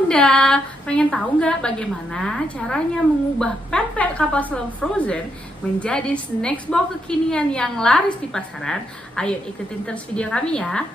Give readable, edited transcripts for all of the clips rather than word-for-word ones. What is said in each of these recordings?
Bunda, pengen tahu nggak bagaimana caranya mengubah pempek kapal selam frozen menjadi snack box kekinian yang laris di pasaran? Ayo ikutin terus video kami ya.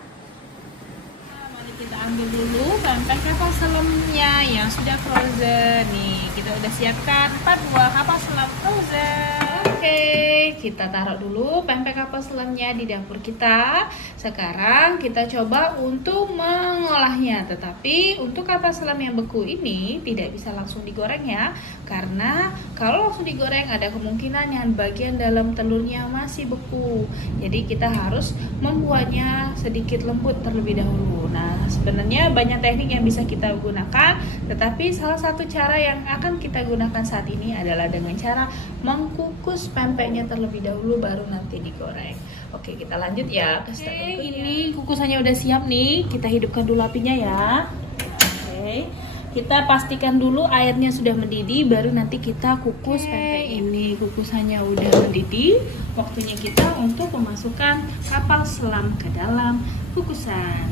Mari kita ambil dulu pempek kapal selamnya yang sudah frozen. Nih, kita udah siapkan 4 buah kapal selam frozen. Oke, kita taruh dulu pempek kapal selamnya di dapur kita. Sekarang kita coba untuk mengolahnya. Tetapi untuk kapal selam yang beku ini tidak bisa langsung digoreng ya. Karena kalau langsung digoreng ada kemungkinan yang bagian dalam telurnya masih beku. Jadi kita harus membuatnya sedikit lembut terlebih dahulu. Nah, sebenarnya banyak teknik yang bisa kita gunakan. Tetapi salah satu cara yang akan kita gunakan saat ini adalah dengan cara mengkukus pempeknya terlebih dahulu baru nanti digoreng. Oke, kita lanjut ya ke step berikutnya. Ini kukusannya udah siap nih. Kita hidupkan dulu apinya ya. Oke. Kita pastikan dulu airnya sudah mendidih baru nanti kita kukus pempek. Ini kukusannya udah mendidih. Waktunya kita untuk memasukkan kapal selam ke dalam kukusan.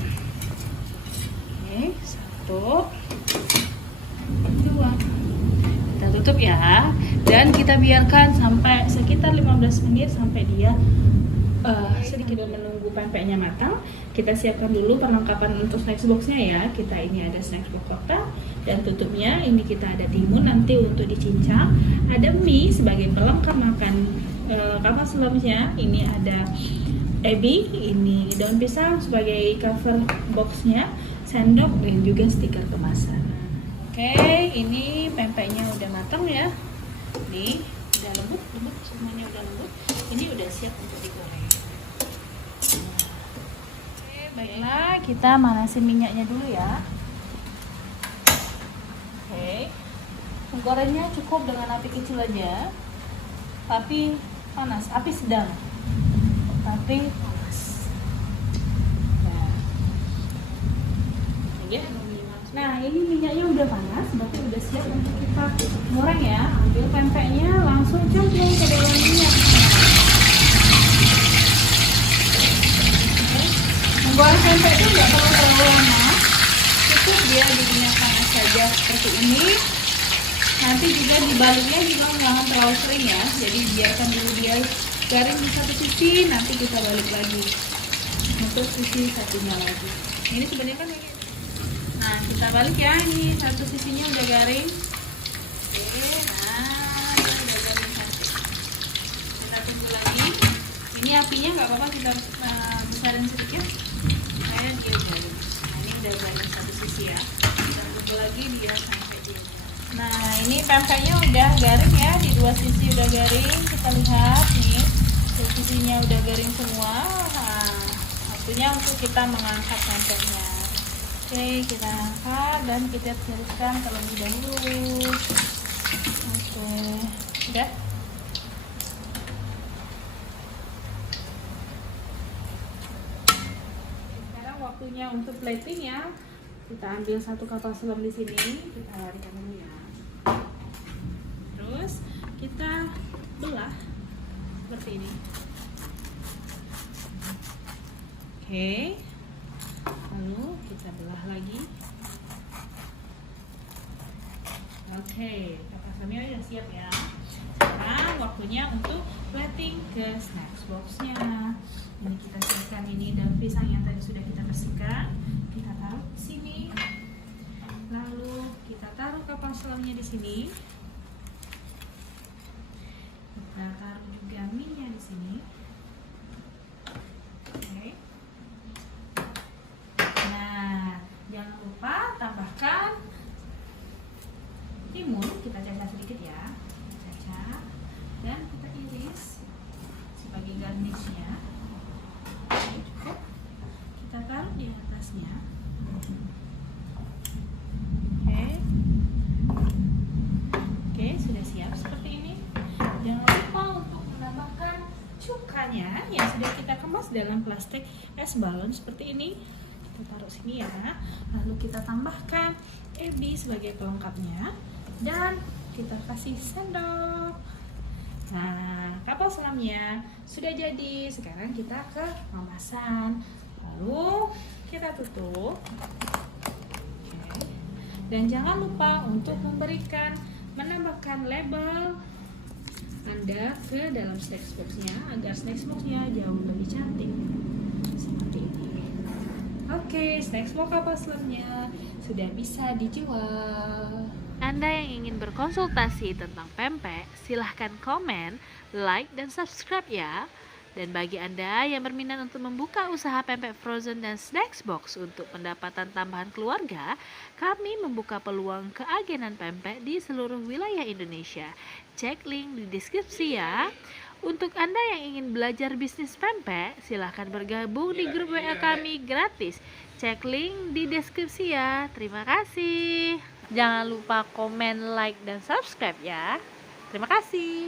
Oke, 1 2. Kita tutup ya, dan kita biarkan sampai sekitar 15 menit sampai dia sedikit menunggu pempeknya matang. Kita siapkan dulu perlengkapan untuk snack boxnya ya. Kita ini ada snack box kotak dan tutupnya. Ini kita ada timun nanti untuk dicincang. Ada mie sebagai pelengkap makan kapal selamnya. Ini ada ebi, ini daun pisang sebagai cover boxnya, sendok dan juga stiker kemasan. Oke, ini pempeknya udah matang ya. Nih, udah lembut, semuanya udah lembut. Ini udah siap untuk digoreng. Oke, baiklah, kita manasin minyaknya dulu ya. Oke, menggorengnya cukup dengan api kecil aja, tapi panas, api sedang, tapi panas. Nah, ini minyaknya udah panas, berarti udah siap untuk kita goreng ya. Ambil pempeknya, langsung cemplung ke dalam minyak. Menggoreng pempek itu nggak perlu terlalu lama, cukup dia di minyak panas saja seperti ini. Nanti juga dibaliknya juga jangan terlalu sering ya. Jadi biarkan dulu dia garing di satu sisi, nanti kita balik lagi untuk sisi satunya lagi. Ini sebenarnya kan ini. Nah, kita balik ya, ini satu sisinya udah garing. Oke, nah udah garing satu. Kita tunggu lagi. Ini apinya nggak apa-apa, kita besarin sedikit supaya dia garing. Nah, ini udah garing satu sisi ya. Kita tunggu lagi dia sampai dia. Nah, ini pempeknya udah garing ya, di dua sisi udah garing. Kita lihat nih, dua sisinya udah garing semua. Nah, waktunya untuk kita mengangkat pempeknya. Oke, kita angkat dan kita tiriskan terlebih dahulu. Oke, sudah. Sekarang waktunya untuk plating ya. Kita ambil satu kapal selam di sini, kita larikan dulu ya. Terus kita belah seperti ini. Oke. Lalu kita belah lagi. Oke, kapal selamnya udah siap ya. Sekarang waktunya untuk plating ke snack boxnya. Ini kita siapkan ini daun pisang yang tadi sudah kita bersihkan. Kita taruh di sini. Lalu kita taruh kapal selamnya di sini. Kita taruh juga mie-nya di sini. Jangan lupa tambahkan timun, kita cacah sedikit ya, cacah, dan kita iris sebagai garnishnya. Cukup, kita taruh di atasnya. Oke, sudah siap seperti ini. Jangan lupa untuk menambahkan cukanya yang sudah kita kemas dalam plastik es balon seperti ini. Kita taruh sini ya, lalu kita tambahkan ebi sebagai pelengkapnya dan kita kasih sendok. Nah, kapal selamnya sudah jadi. Sekarang kita ke pemasan, lalu kita tutup. Dan jangan lupa untuk menambahkan label Anda ke dalam snacks boxnya agar snacks boxnya jauh lebih cantik seperti ini. Oke, snacks box kapal selamnya sudah bisa dijual. Anda yang ingin berkonsultasi tentang pempek, silahkan komen, like, dan subscribe ya. Dan bagi Anda yang berminat untuk membuka usaha pempek frozen dan snacks box untuk pendapatan tambahan keluarga, kami membuka peluang keagenan pempek di seluruh wilayah Indonesia. Cek link di deskripsi ya. Untuk Anda yang ingin belajar bisnis pempek, silahkan bergabung di grup WA kami gratis. Cek link di deskripsi ya. Terima kasih. Jangan lupa komen, like, dan subscribe ya. Terima kasih.